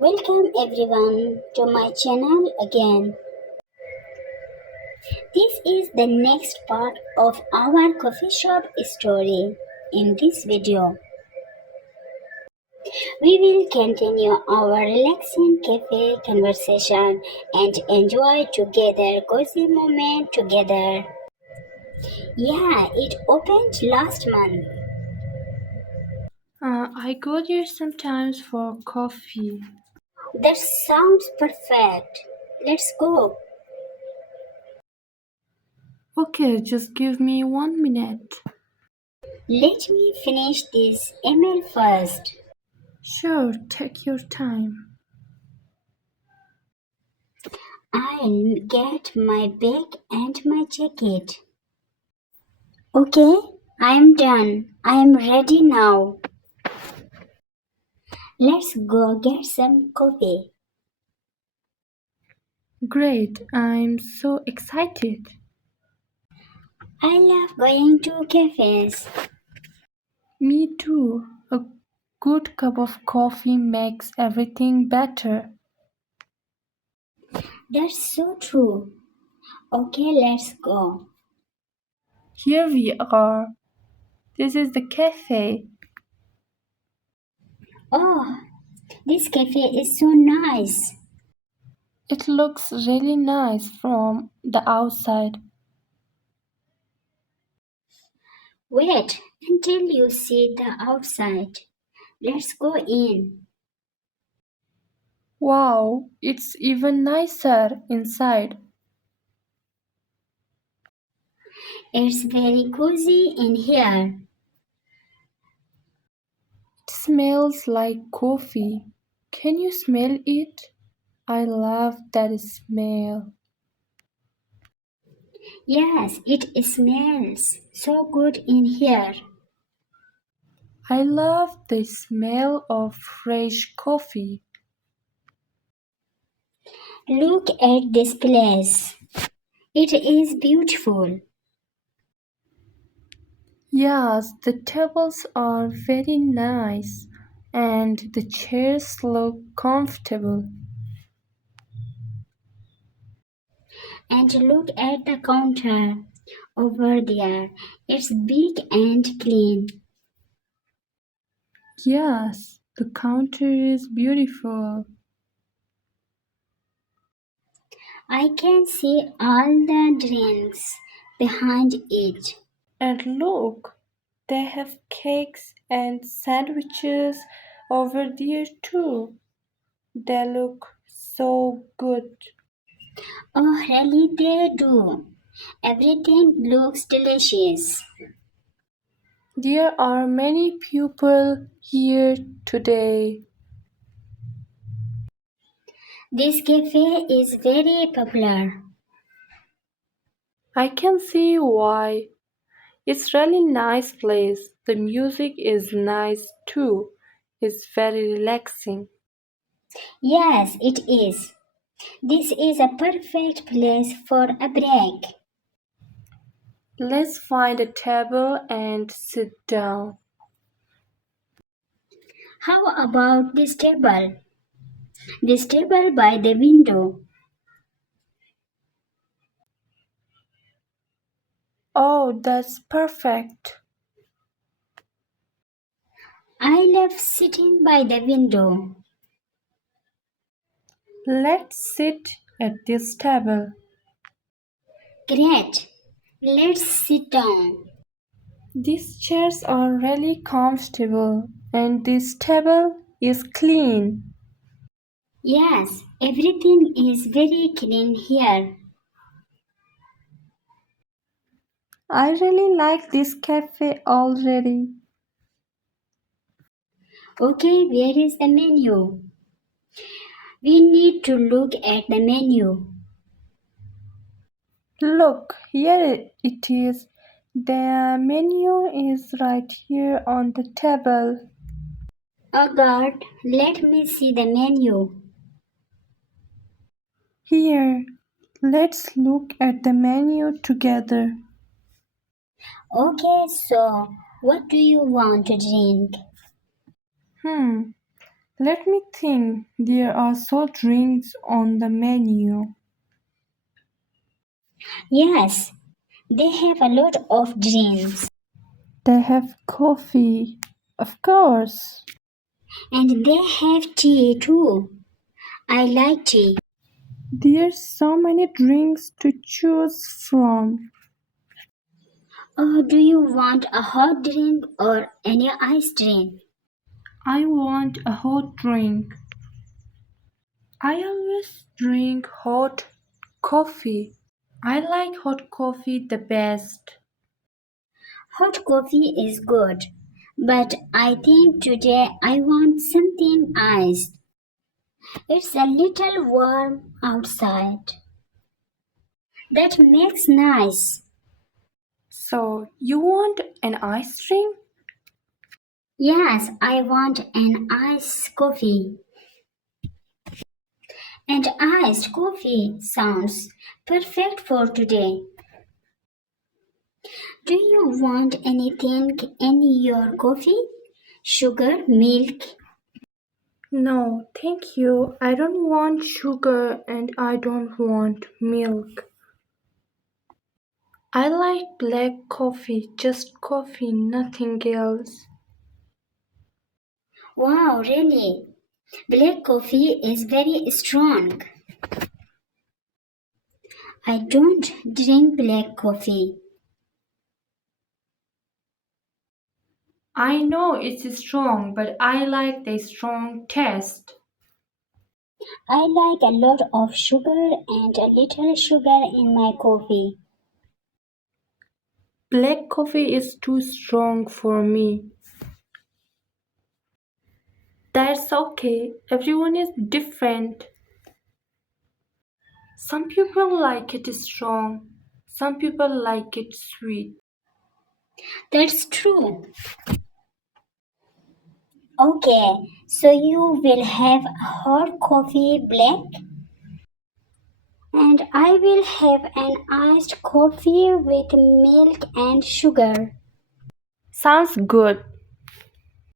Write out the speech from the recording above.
Welcome everyone to my channel again. This is the next part of our coffee shop story. In this video, we will continue our relaxing cafe conversation and enjoy together cozy moment together. Yeah, it opened last month. I go there sometimes for coffee. That sounds perfect. Let's go. Okay, just give me 1 minute. Let me finish this email first. Sure, take your time. I'll get my bag and my jacket. Okay, I'm done. I'm ready now. Let's go get some coffee. Great, I'm so excited. I love going to cafes. Me too. A good cup of coffee makes everything better. That's so true. Okay, let's go. Here we are. This is the cafe. Oh, this cafe is so nice. It looks really nice from the outside. Wait until you see the outside. Let's go in. Wow, it's even nicer inside. It's very cozy in here. It smells like coffee. Can you smell it? I love that smell. Yes, it smells so good in here. I love the smell of fresh coffee. Look at this place. It is beautiful. Yes, the tables are very nice and the chairs look comfortable. And look at the counter over there. It's big and clean. Yes, the counter is beautiful. I can see all the drinks behind it. And look, they have cakes and sandwiches over there too. They look so good. Oh, really, they do. Everything looks delicious. There are many people here today. This cafe is very popular. I can see why. It's really nice place. The music is nice too. It's very relaxing. Yes, it is. This is a perfect place for a break. Let's find a table and sit down. How about this table? This table by the window. Oh, that's perfect. I love sitting by the window. Let's sit at this table. Great. Let's sit down. These chairs are really comfortable and this table is clean. Yes, everything is very clean here. I really like this cafe already. Okay, where is the menu? We need to look at the menu. Look, here it is. The menu is right here on the table. Oh God, let me see the menu. Here, let's look at the menu together. Okay, so what do you want to drink? Hmm, Let me think. There are soft drinks on the menu. Yes, they have a lot of drinks. They have coffee. Of course. And they have tea too. I like tea. There's so many drinks to choose from. Oh, do you want a hot drink or any ice drink? I want a hot drink. I always drink hot coffee. I like hot coffee the best. Hot coffee is good, but I think today I want something iced. It's a little warm outside. That makes nice. So, you want an ice cream? Yes, I want an iced coffee. And iced coffee sounds perfect for today. Do you want anything in your coffee? Sugar, milk? No, thank you. I don't want sugar and I don't want milk. I like black coffee, just coffee, nothing else. Wow, really? Black coffee is very strong. I don't drink black coffee. I know it's strong, but I like the strong taste. I like a lot of sugar and a little sugar in my coffee. Black coffee is too strong for me. That's okay, everyone is different. Some people like it strong, some people like it sweet. That's true. Okay, so you will have hot coffee black and I will have an iced coffee with milk and sugar. Sounds good.